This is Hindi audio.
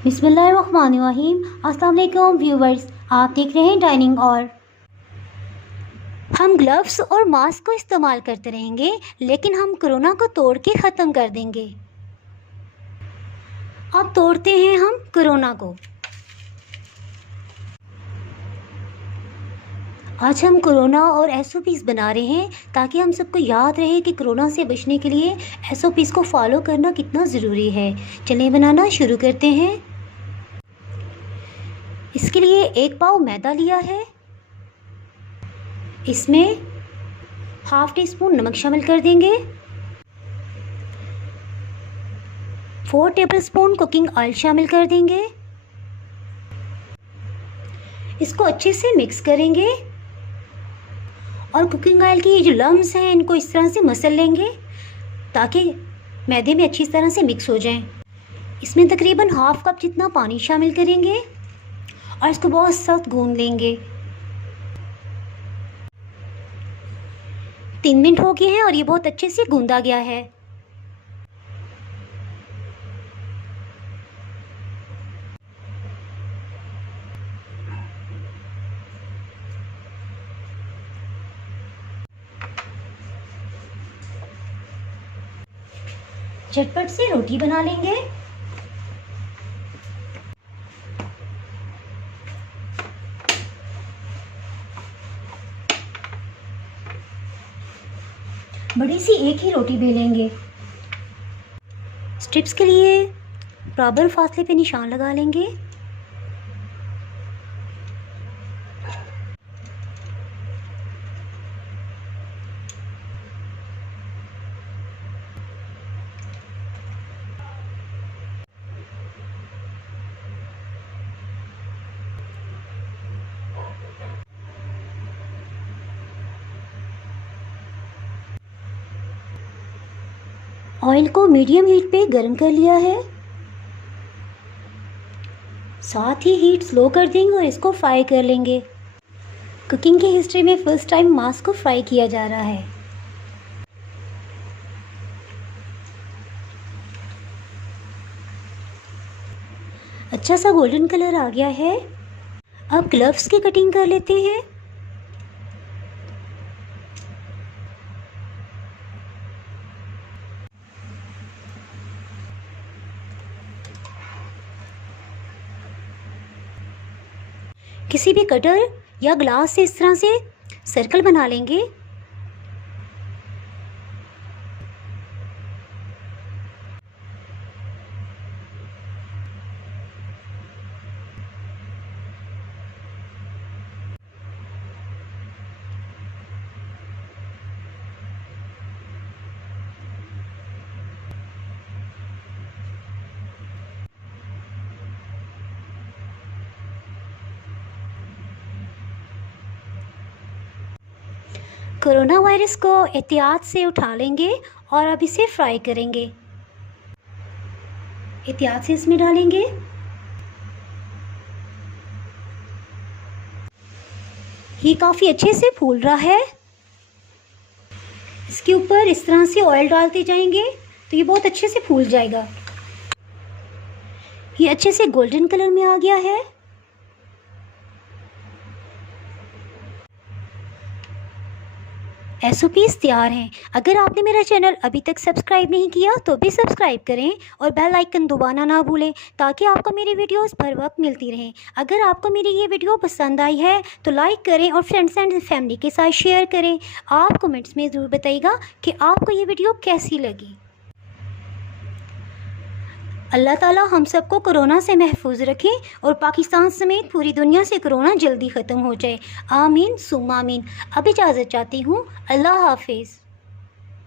बिस्मिल्लाहिर्रहमानिर्रहीम। अस्सलाम वालेकुम व्यूवर्स, आप देख रहे हैं डाइनिंग और हम ग्लव्स और मास्क को इस्तेमाल करते रहेंगे, लेकिन हम कोरोना को तोड़ के ख़त्म कर देंगे। अब तोड़ते हैं हम कोरोना को। आज हम कोरोना और एसओपीज़ बना रहे हैं ताकि हम सबको याद रहे कि कोरोना से बचने के लिए एसओपीज़ को फॉलो करना कितना ज़रूरी है। चलिए बनाना शुरू करते हैं। इसके लिए 1 पाव मैदा लिया है। इसमें हाफ़ टी स्पून नमक शामिल कर देंगे। 4 टेबलस्पून कुकिंग ऑयल शामिल कर देंगे। इसको अच्छे से मिक्स करेंगे और कुकिंग ऑयल की जो लम्स हैं इनको इस तरह से मसल लेंगे ताकि मैदे में अच्छी तरह से मिक्स हो जाएं। इसमें तकरीबन हाफ़ कप जितना पानी शामिल करेंगे और इसको बहुत सख्त गूंद लेंगे। 3 मिनट हो गए हैं और ये बहुत अच्छे से गूंदा गया है। झटपट से रोटी बना लेंगे। बड़ी सी एक ही रोटी बेलेंगे। स्ट्रिप्स के लिए बराबर फासले पे निशान लगा लेंगे। ऑयल को मीडियम हीट पे गर्म कर लिया है। साथ ही हीट स्लो कर देंगे और इसको फ्राई कर लेंगे। कुकिंग की हिस्ट्री में फर्स्ट टाइम मास्क को फ्राई किया जा रहा है। अच्छा सा गोल्डन कलर आ गया है। अब ग्लव्स की कटिंग कर लेते हैं। किसी भी कटर या ग्लास से इस तरह से सर्कल बना लेंगे। कोरोना वायरस को एहतियात से उठा लेंगे और अब इसे फ्राई करेंगे। एहतियात से इसमें डालेंगे। ये काफ़ी अच्छे से फूल रहा है। इसके ऊपर इस तरह से ऑयल डालते जाएंगे तो ये बहुत अच्छे से फूल जाएगा। ये अच्छे से गोल्डन कलर में आ गया है। एसओपीज़ तैयार हैं। अगर आपने मेरा चैनल अभी तक सब्सक्राइब नहीं किया तो भी सब्सक्राइब करें और बेल आइकन दबाना ना भूलें ताकि आपको मेरी वीडियोस हर वक्त मिलती रहें। अगर आपको मेरी ये वीडियो पसंद आई है तो लाइक करें और फ्रेंड्स एंड फैमिली के साथ शेयर करें। आप कमेंट्स में ज़रूर बताइएगा कि आपको ये वीडियो कैसी लगी। अल्लाह ताला हम सबको कोरोना से महफूज रखे और पाकिस्तान समेत पूरी दुनिया से कोरोना जल्दी ख़त्म हो जाए। आमीन सुम्मा आमीन। अब इजाज़त चाहती हूँ। अल्लाह हाफिज़।